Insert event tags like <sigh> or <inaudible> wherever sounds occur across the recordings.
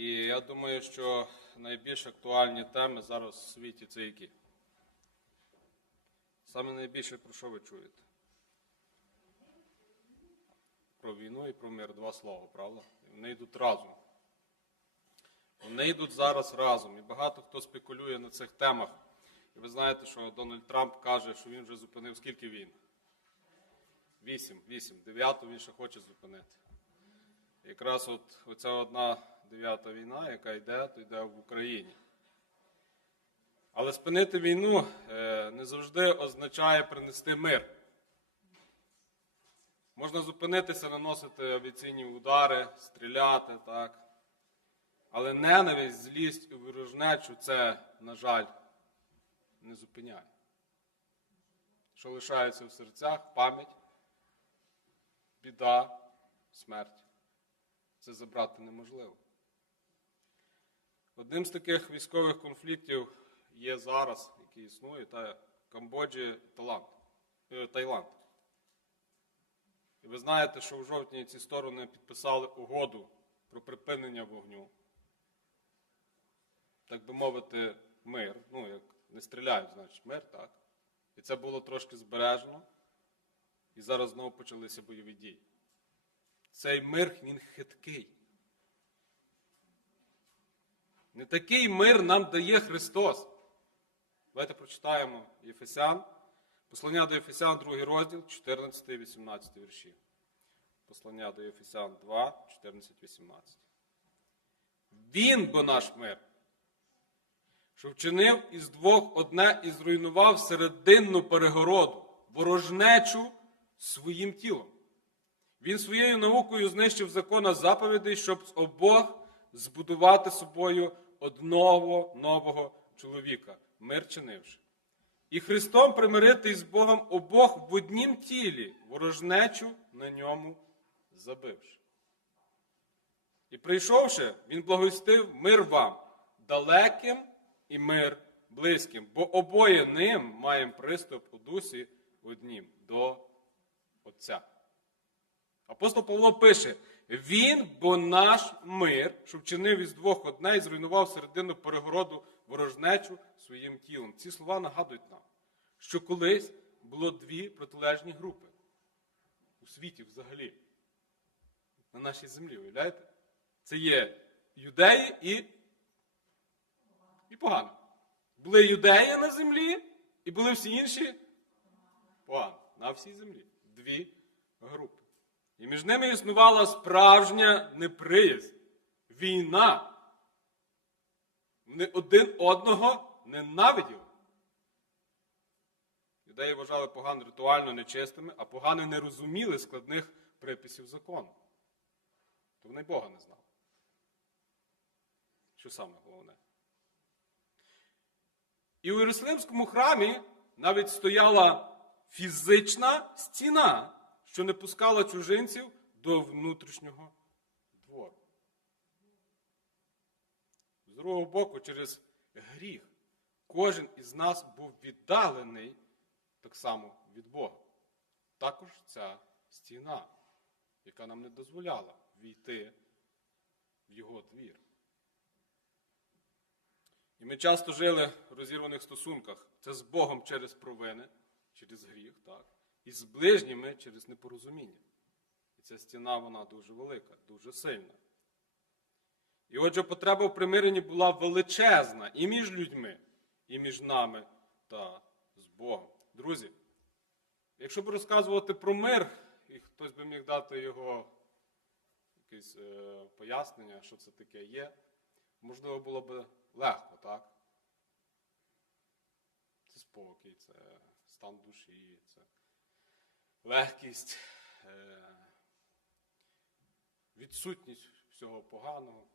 І я думаю, що найбільш актуальні теми зараз у світі це які? Саме найбільше про що ви чуєте? Про війну і про мир два слова, правда? Вони йдуть разом. Вони йдуть зараз разом. І багато хто спекулює на цих темах. І ви знаєте, що Дональд Трамп каже, що він вже зупинив скільки війн? Вісім. Вісім. Дев'яту він ще хоче зупинити. Якраз от оця одна дев'ята війна, яка йде, то йде в Україні. Але спинити війну е, не завжди означає принести мир. Можна зупинитися, наносити авіаційні удари, стріляти, так. Але ненависть, злість і ворожнечу це, на жаль, не зупиняє. Що лишається в серцях, пам'ять, біда, смерть. Це забрати неможливо. Одним з таких військових конфліктів є зараз, який існує, та Камбоджі Таїланд. Е, Таїланд. І ви знаєте, що в жовтні ці сторони підписали угоду про припинення вогню. Так би мовити, мир. Ну, як не стріляють, значить мир, так. І це було трошки збережено. І зараз знову почалися бойові дії. Цей мир він хиткий. Не такий мир нам дає Христос. Давайте прочитаємо Єфесян. Послання до Єфесян, другий розділ, 14 18 вірші. Послання до Єфесян 2, 14, 18. Він бо наш мир, що вчинив із двох одне і зруйнував серединну перегороду, ворожнечу своїм тілом. Він своєю наукою знищив закона заповідей, щоб з обох збудувати собою одного нового чоловіка, мир чинивши. І Христом примирити із Богом обох в однім тілі, ворожнечу на ньому забивши. І прийшовши, він благостив мир вам, далеким і мир близьким, бо обоє ним маємо приступ у дусі однім до Отця. Апостол Павло пише: Він, бо наш мир, що вчинив із двох одне і зруйнував середину перегороду ворожнечу своїм тілом. Ці слова нагадують нам, що колись було дві протилежні групи у світі взагалі. На нашій землі, уявляєте? Це є юдеї і, і погані. Були юдеї на землі, і були всі інші погані. На всій землі. Дві групи. І між ними існувала справжня неприязнь, війна. Вони один одного ненавиділи. Юдеї вважали поган ритуально нечистими, а погани не розуміли складних приписів закону. То вони Бога не знали. Що саме головне? І у Єрусалимському храмі навіть стояла фізична стіна що не пускала чужинців до внутрішнього двору. З другого боку, через гріх, кожен із нас був віддалений так само від Бога. Також ця стіна, яка нам не дозволяла війти в його двір. І ми часто жили в розірваних стосунках. Це з Богом через провини, через гріх. так? І з ближніми через непорозуміння. І ця стіна вона дуже велика, дуже сильна. І отже, потреба в примиренні була величезна і між людьми, і між нами та з Богом. Друзі, якщо б розказувати про мир, і хтось би міг дати його якесь е, пояснення, що це таке є, можливо, було б легко, так? Це спокій, це стан душі, це легкість, е, відсутність всього поганого.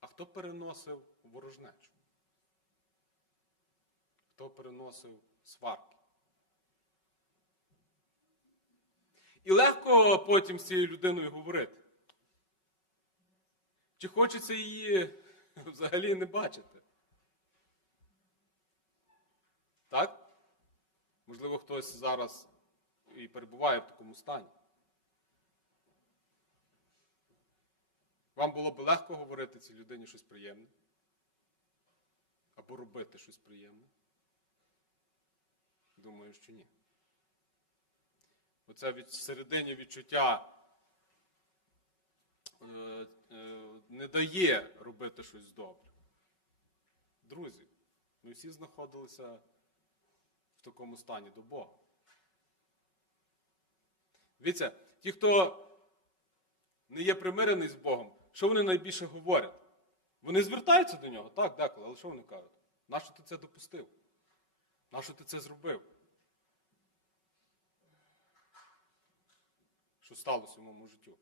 А хто переносив ворожнечу? Хто переносив сварки? І легко потім з цією людиною говорити. Чи хочеться її <laughs> взагалі не бачити? Так? Можливо, хтось зараз і перебуває в такому стані. Вам було б легко говорити цій людині щось приємне? Або робити щось приємне? Думаю, що ні. Оце від середині відчуття е, е, не дає робити щось добре. Друзі, ми всі знаходилися в такому стані до Бога. Дивіться, ті, хто не є примирений з Богом, що вони найбільше говорять? Вони звертаються до нього, так, деколи, але що вони кажуть? Нащо ти це допустив? Нащо ти це зробив? Що сталося в моєму життю?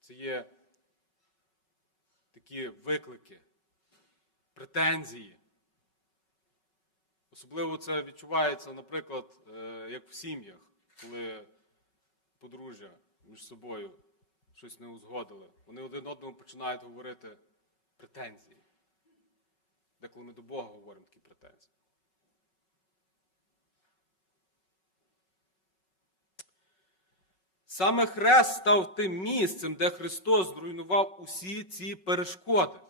Це є такі виклики, претензії. Особливо це відчувається, наприклад, е, як в сім'ях, коли подружжя між собою щось не узгодили. Вони один одному починають говорити претензії. Деколи ми до Бога говоримо такі претензії. Саме хрест став тим місцем, де Христос зруйнував усі ці перешкоди.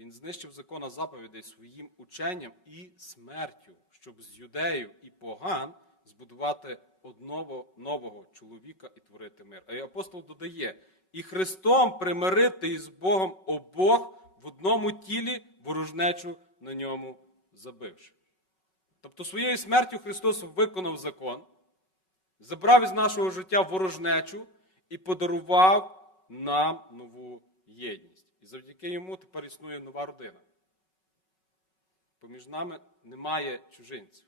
Він знищив закона заповідей своїм ученням і смертю, щоб з юдеїв і поган збудувати одного нового чоловіка і творити мир. А апостол додає: і Христом примирити із Богом обох в одному тілі ворожнечу на ньому забивши. Тобто своєю смертю Христос виконав закон, забрав із нашого життя ворожнечу і подарував нам нову єдність. Завдяки йому тепер існує нова родина. Поміж нами немає чужинців.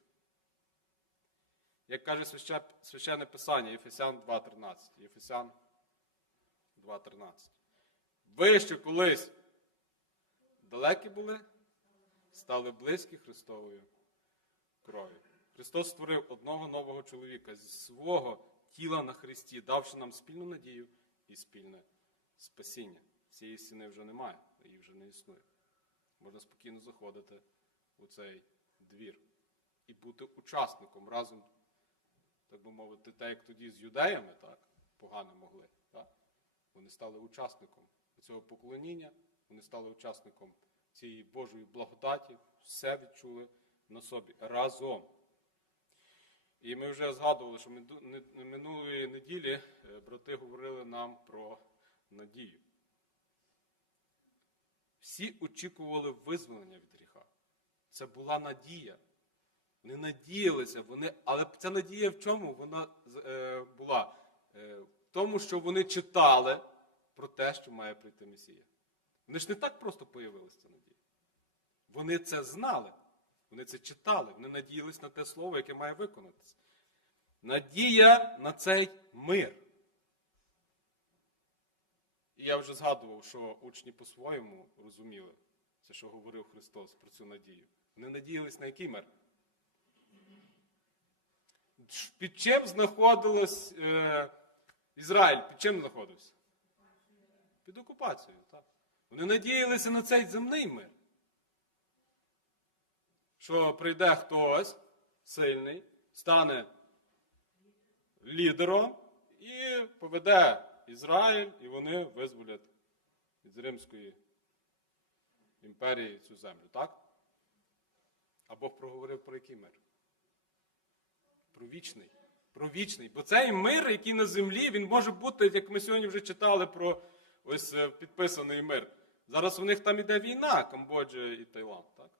Як каже священне писання Єфесян 2.13. Єфесян 2.13. Ви, що колись далекі були, стали близькі Христовою кров'ю. Христос створив одного нового чоловіка зі свого тіла на Христі, давши нам спільну надію і спільне спасіння. Цієї стіни вже немає, її вже не існує. Можна спокійно заходити у цей двір і бути учасником разом, так би мовити, так як тоді з юдеями, так, погано могли. Так? Вони стали учасником цього поклоніння, вони стали учасником цієї Божої благодаті, все відчули на собі разом. І ми вже згадували, що ми- минулої неділі е, брати говорили нам про надію. Всі очікували визволення від гріха. Це була надія. Вони надіялися, вони, але ця надія в чому вона е, була? Е, в тому, що вони читали про те, що має прийти Месія. Вони ж не так просто появилися ця надія. Вони це знали, вони це читали, вони надіялись на те слово, яке має виконатися. Надія на цей мир. І я вже згадував, що учні по-своєму розуміли це, що говорив Христос про цю надію. Вони надіялись на який мир? Під чим знаходилось е, Ізраїль? Під чим знаходився? Під окупацією. так. Вони надіялися на цей земний мир. Що прийде хтось сильний, стане лідером і поведе Ізраїль, і вони визволять від Римської імперії цю землю, так? А Бог проговорив про який мир? Про вічний. Про вічний. Бо цей мир, який на землі, він може бути, як ми сьогодні вже читали про ось е, підписаний мир. Зараз у них там іде війна, Камбоджа і Таїланд, так?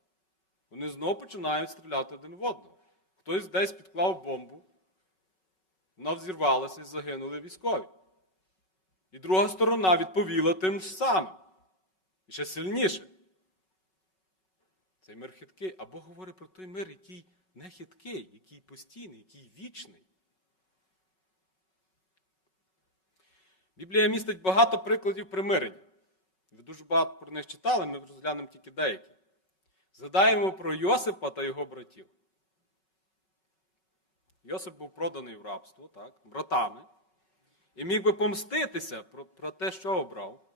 Вони знову починають стріляти один в одного. Хтось десь підклав бомбу, вона взірвалася і загинули військові. І друга сторона відповіла тим самим. І ще сильніше. Цей мир хиткий. А Бог говорить про той мир, який не хиткий, який постійний, який вічний. Біблія містить багато прикладів примирення. Ви дуже багато про них читали, ми розглянемо тільки деякі. Згадаємо про Йосипа та його братів. Йосип був проданий в рабство, так, братами. І міг би помститися про, про те, що обрав.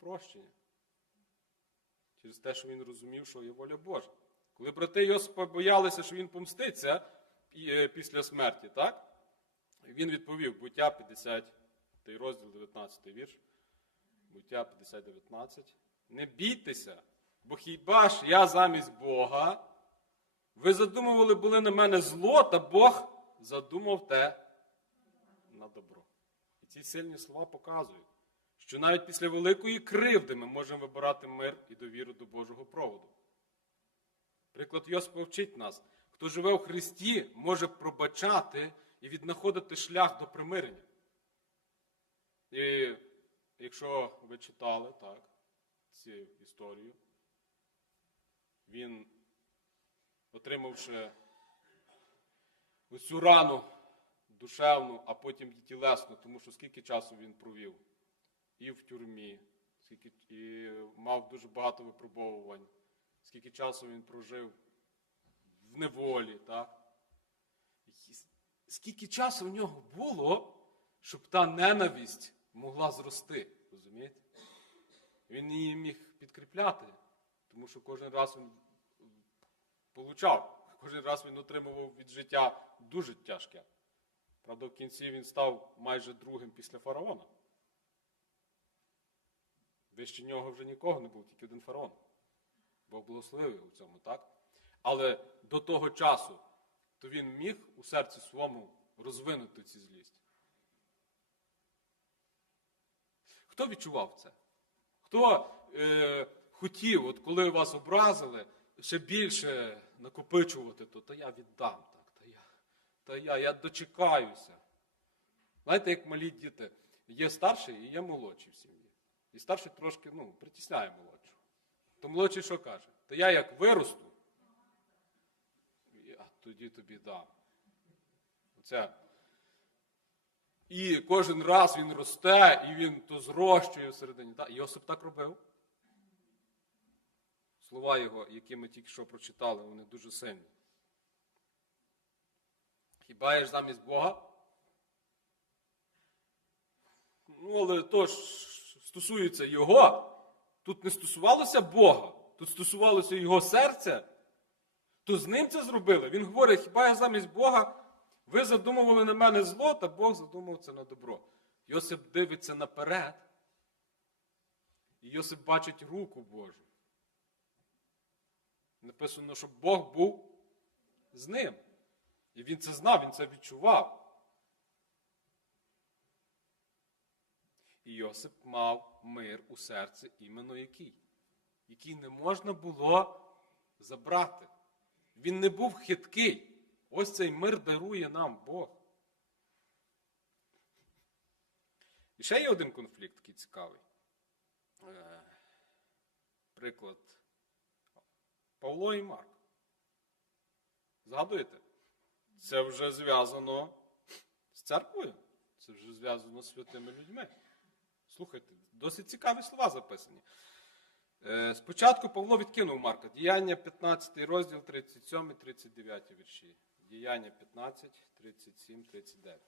Прощення. Через те, що він розумів, що є воля Божа. Коли брати Йосипа боялися, що він помститься е, після смерті, так? він відповів буття 50. розділ, 19 вірш. Буття 50, 19. Не бійтеся, бо хіба ж я замість Бога? Ви задумували були на мене зло, та Бог задумав те на добро. І ці сильні слова показують, що навіть після великої кривди ми можемо вибирати мир і довіру до Божого проводу. Приклад Йосипа вчить нас, хто живе у Христі, може пробачати і віднаходити шлях до примирення. І якщо ви читали так, цю історію, він, отримавши оцю рану душевну, а потім і тілесну, тому що скільки часу він провів і в тюрмі, скільки, і мав дуже багато випробовувань, скільки часу він прожив в неволі, так? Скільки часу в нього було, щоб та ненависть могла зрости, розумієте? Він її міг підкріпляти, тому що кожен раз він получав, кожен раз він отримував від життя дуже тяжке. Правда, в кінці він став майже другим після фараона. Вище нього вже нікого не було, тільки один фараон. Бог благословив в цьому, так? Але до того часу, то він міг у серці своєму розвинути ці злість. Хто відчував це? Хто е, хотів, от коли вас образили, ще більше накопичувати, то, то я віддам то я, я дочекаюся. Знаєте, як малі діти, є старший і є молодший в сім'ї. І старший трошки ну, притісняє молодшого. То молодший що каже? То я як виросту, я тоді тобі дам. Оце. І кожен раз він росте, і він то зрощує всередині. Так, Йосип так робив. Слова його, які ми тільки що прочитали, вони дуже сильні. Хіба я ж замість Бога? Ну, але то ж стосується Його. Тут не стосувалося Бога, тут стосувалося Його серця. То з ним це зробили. Він говорить, хіба я замість Бога? Ви задумували на мене зло, та Бог задумав це на добро. Йосип дивиться наперед. І Йосип бачить руку Божу. Написано, що Бог був з ним. І він це знав, він це відчував. І Йосип мав мир у серці, іменно який, який не можна було забрати. Він не був хиткий. Ось цей мир дарує нам Бог. І ще є один конфлікт такий цікавий. Е, Приклад. Павло і Марк. Згадуєте? Це вже зв'язано з церквою. Це вже зв'язано з святими людьми. Слухайте, досить цікаві слова записані. Е, Спочатку Павло відкинув Марка. Діяння 15 розділ 37, 39 вірші. Діяння 15, 37, 39.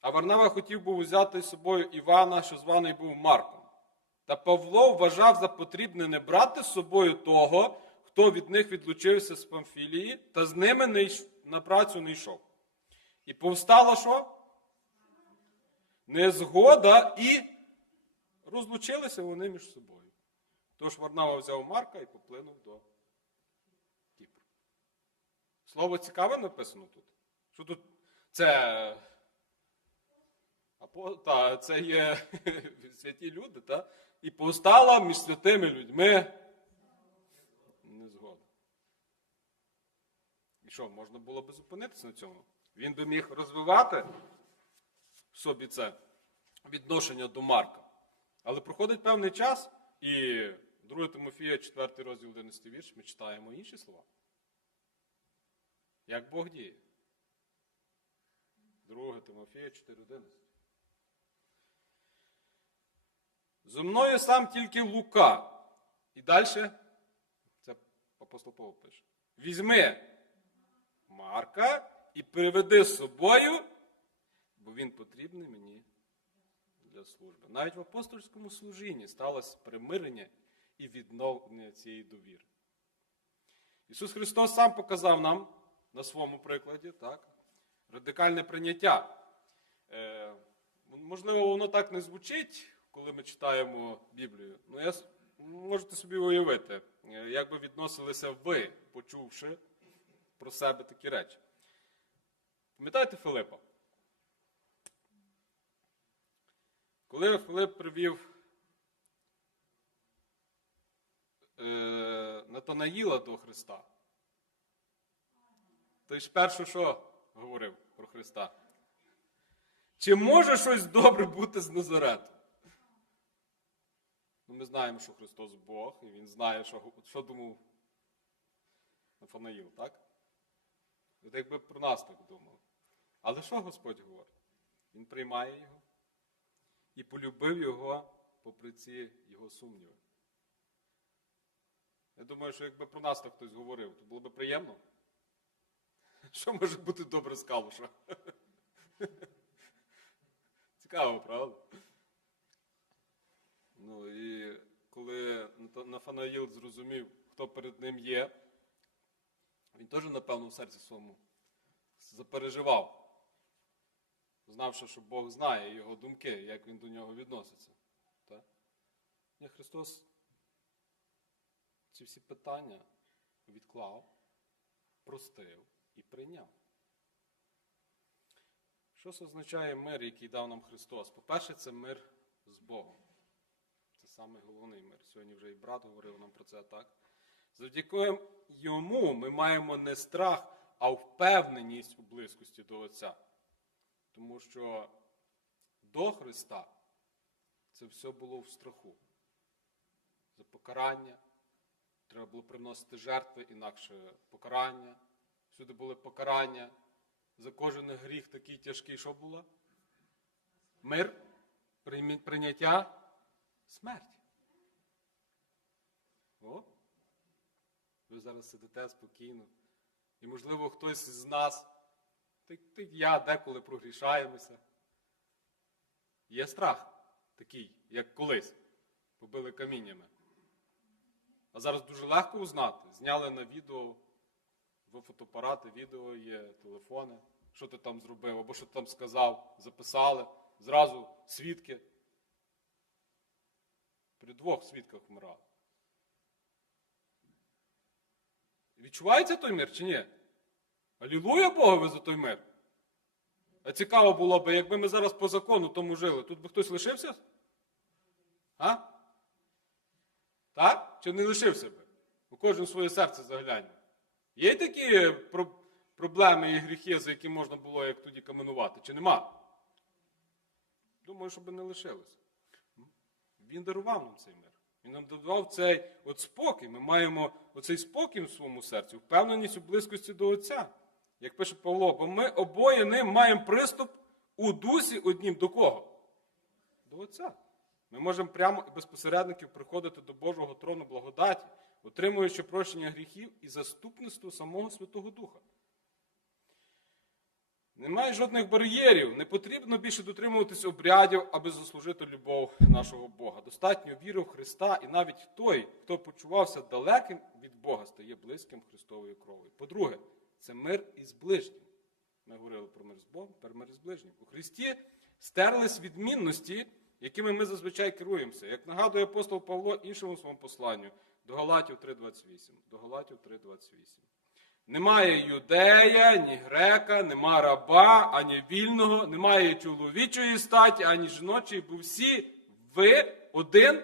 А Варнава хотів був взяти з собою Івана, що званий був Марком. Та Павло вважав за потрібне не брати з собою того, хто від них відлучився з Памфілії, та з ними не йш... на працю не йшов. І повстала що? Незгода і розлучилися вони між собою. Тож Варнава взяв Марка і поплинув до Кіпру. Слово цікаве написано тут. Що тут це. Та, це є <laughs> святі люди, та? І повстала між святими людьми незгода. І що, можна було би зупинитися на цьому? Він би міг розвивати в собі це відношення до Марка. Але проходить певний час, і 2 Тимофія, 4 розділ 11 вірш, ми читаємо інші слова. Як Бог діє. 2 Тимофія 4.11. Зо мною сам тільки Лука. І далі, це апостол Павло пише. Візьми Марка і приведи з собою, бо він потрібний мені для служби. Навіть в апостольському служінні сталося примирення і відновлення цієї довіри. Ісус Христос сам показав нам, на своєму прикладі, так? Радикальне прийняття. Е, можливо, воно так не звучить, коли ми читаємо Біблію. Ну, я, можете собі уявити, е, як би відносилися ви, почувши про себе такі речі. Пам'ятаєте Филипа? Коли Филип привів е, Натанаїла до Христа, той ж перше, що говорив про Христа? Чи може щось добре бути з Назарету? Ну, ми знаємо, що Христос Бог, і Він знає, що, що думав Нафанаїл, так? От якби про нас так думав. Але що Господь говорить? Він приймає його і полюбив його попри ці його сумніви. Я думаю, що якби про нас так хтось говорив, то було б приємно. <laughs> Що може бути добре з калуша? <laughs> Цікаво, правда? Ну і коли Нафанаїл зрозумів, хто перед ним є, він теж, напевно, в серці своєму запереживав, знавши, що Бог знає його думки, як він до нього відноситься. Так? Ні, Христос ці всі питання відклав, простив і прийняв. Що це означає мир, який дав нам Христос? По-перше, це мир з Богом. Самий головний мир. Сьогодні вже і брат говорив нам про це так. Завдяки йому ми маємо не страх, а впевненість у близькості до Отця. Тому що до Христа це все було в страху. За покарання. Треба було приносити жертви, інакше покарання. Всюди були покарання. За кожен гріх такий тяжкий, що було? Мир, прийняття, смерть. О, ви зараз сидите спокійно. І, можливо, хтось з нас, так, так я деколи прогрішаємося. Є страх такий, як колись. Побили каміннями. А зараз дуже легко узнати. Зняли на відео, в фотоапарати, відео є, телефони. Що ти там зробив, або що ти там сказав, записали. Зразу свідки. При двох свідках вмирали. Відчувається той мир чи ні? Алілуя Богові за той мир. А цікаво було б, якби ми зараз по закону тому жили, тут би хтось лишився? А? Так? Чи не лишився би? У кожен своє серце загляне. Є такі про- проблеми і гріхи, за які можна було як тоді каменувати, чи нема? Думаю, щоб не лишилося. Він дарував нам цей мир. Він нам давав цей от спокій. Ми маємо оцей спокій в своєму серці, впевненість у близькості до Отця. Як пише Павло, бо ми обоє ним маємо приступ у дусі однім до кого? До Отця. Ми можемо прямо і без посередників приходити до Божого трону благодаті, отримуючи прощення гріхів і заступництво самого Святого Духа. Немає жодних бар'єрів, не потрібно більше дотримуватись обрядів, аби заслужити любов нашого Бога. Достатньо віри в Христа, і навіть той, хто почувався далеким від Бога, стає близьким Христовою кров'ю. По-друге, це мир із ближнім. Ми говорили про мир з Богом, тепер мир із ближнім. У Христі стерлись відмінності, якими ми зазвичай керуємося. Як нагадує апостол Павло іншому своєму посланню до Галатів 3.28. До Галатів 3.28. Немає юдея, ні грека, нема раба, ані вільного, немає чоловічої статі, ані жіночої, бо всі ви один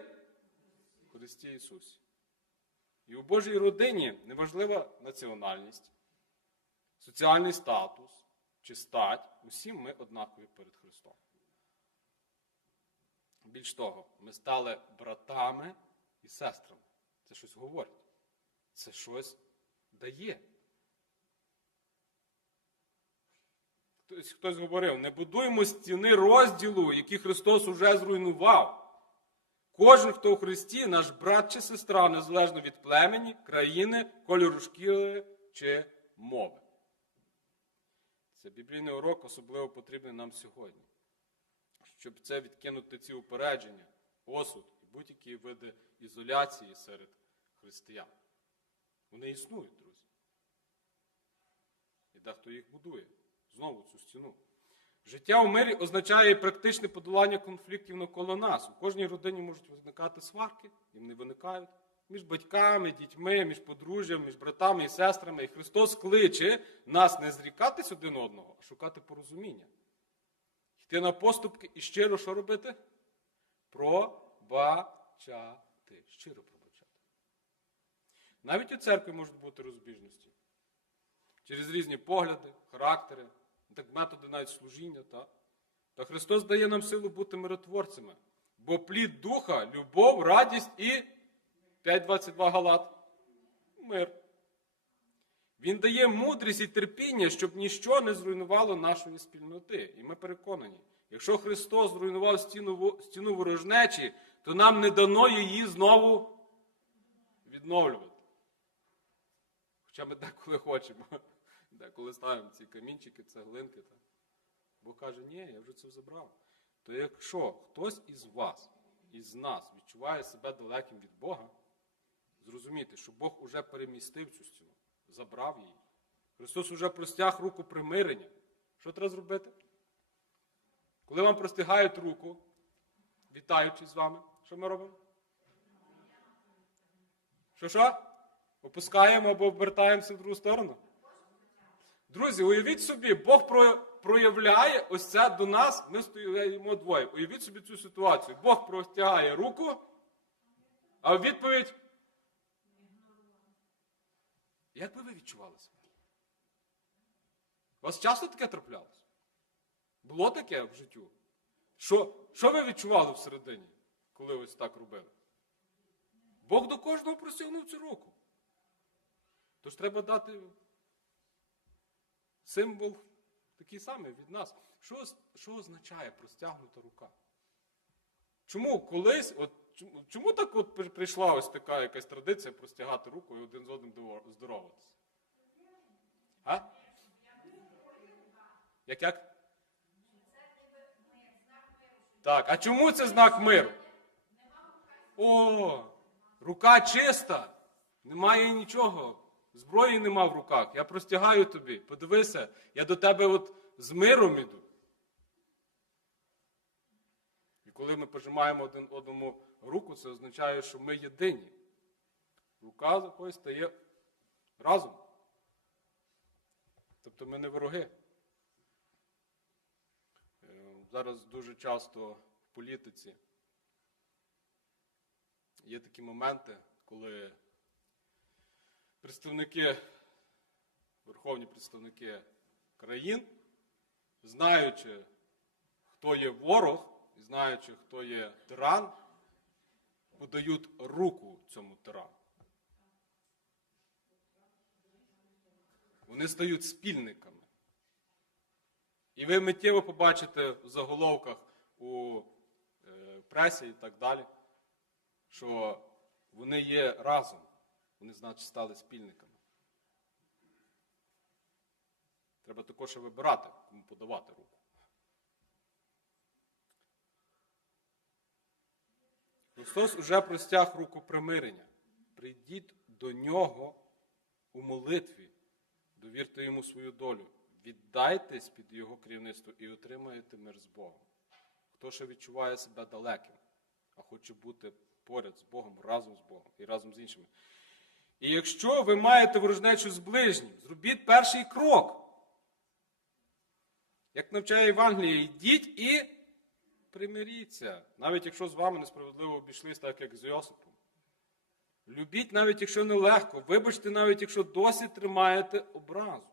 в Христі Ісусі. І у Божій родині неважлива національність, соціальний статус чи стать, усі ми однакові перед Христом. Більш того, ми стали братами і сестрами. Це щось говорить. Це щось дає. Хтось, хтось говорив, не будуємо стіни розділу, які Христос уже зруйнував. Кожен, хто в Христі, наш брат чи сестра, незалежно від племені, країни, кольору шкіри чи мови. Це біблійний урок особливо потрібний нам сьогодні, щоб це відкинути ці упередження, осуд і будь-які види ізоляції серед християн. Вони існують, друзі. І дехто їх будує. Знову цю стіну. Життя у мирі означає практичне подолання конфліктів навколо нас. У кожній родині можуть виникати сварки, і вони виникають між батьками, дітьми, між подружжям, між братами і сестрами. І Христос кличе нас не зрікатись один одного, а шукати порозуміння. Йти на поступки і щиро що робити? Пробачати. Щиро пробачати. Навіть у церкві можуть бути розбіжності. Через різні погляди, характери, так методи навіть служіння. Та? Та Христос дає нам силу бути миротворцями. Бо плід духа, любов, радість і 5.22 Галат. Мир. Він дає мудрість і терпіння, щоб ніщо не зруйнувало нашої спільноти. І ми переконані, якщо Христос зруйнував стіну, стіну ворожнечі, то нам не дано її знову відновлювати. Хоча ми деколи хочемо, деколи ставимо ці камінчики, цеглинки. Та. Бог каже, ні, я вже це забрав. То якщо хтось із вас, із нас відчуває себе далеким від Бога, зрозумійте, що Бог уже перемістив цю стіну, забрав її. Христос уже простяг руку примирення. Що треба зробити? Коли вам простягають руку, вітаючись з вами, що ми робимо? Що що? Опускаємо або обертаємося в другу сторону? Друзі, уявіть собі, Бог про- проявляє ось це до нас, ми стоїмо двоє. Уявіть собі цю ситуацію. Бог простягає руку, а відповідь. Як би ви відчували себе? У вас часто таке траплялося? Було таке в життю? Що, що ви відчували всередині, коли ось так робили? Бог до кожного простягнув цю руку. Тож треба дати символ такий самий від нас. Що, що означає простягнута рука? Чому колись, от, чому, так от прийшла ось така якась традиція простягати руку і один з одним здороватися? А? Як як? Так, а чому це знак миру? О, рука чиста, немає нічого. Зброї нема в руках. Я простягаю тобі. Подивися, я до тебе от з миром іду. І коли ми пожимаємо один одному руку, це означає, що ми єдині. Рука за когось стає разом. Тобто ми не вороги. Е, Зараз дуже часто в політиці є такі моменти, коли представники, верховні представники країн, знаючи, хто є ворог, і знаючи, хто є тиран, подають руку цьому тирану. Вони стають спільниками. І ви миттєво побачите в заголовках у е, пресі і так далі, що вони є разом. Вони, значить, стали спільниками. Треба також ще вибирати, кому подавати руку. Христос уже простяг руку примирення. Прийдіть до нього у молитві, довірте йому свою долю, віддайтесь під його керівництво і отримаєте мир з Богом. Хто ще відчуває себе далеким, а хоче бути поряд з Богом, разом з Богом і разом з іншими. І якщо ви маєте ворожнечу з ближнім, зробіть перший крок. Як навчає Євангеліє, йдіть і примиріться, навіть якщо з вами несправедливо обійшлись, так як з Йосипом. Любіть, навіть якщо нелегко, вибачте, навіть якщо досі тримаєте образу.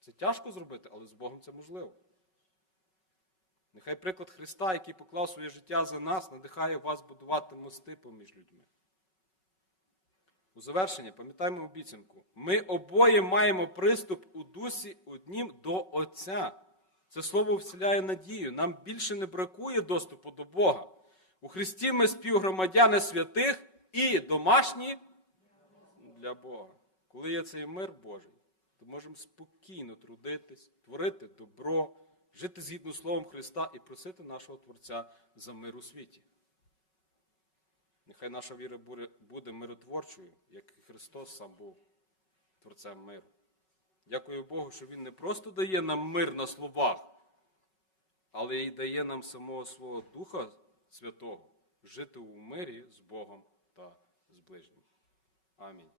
Це тяжко зробити, але з Богом це можливо. Нехай приклад Христа, який поклав своє життя за нас, надихає вас будувати мости поміж людьми. У завершення пам'ятаємо обіцянку. Ми обоє маємо приступ у дусі однім до Отця. Це слово вселяє надію. Нам більше не бракує доступу до Бога. У Христі ми співгромадяни святих і домашні для Бога. Коли є цей мир Божий, то можемо спокійно трудитись, творити добро, жити згідно Словом Христа і просити нашого Творця за мир у світі. Нехай наша віра буде- миротворчою, як і Христос сам був Творцем миру. Дякую Богу, що Він не просто дає нам мир на словах, але й дає нам самого свого Духа Святого жити у мирі з Богом та з ближнім. Амінь.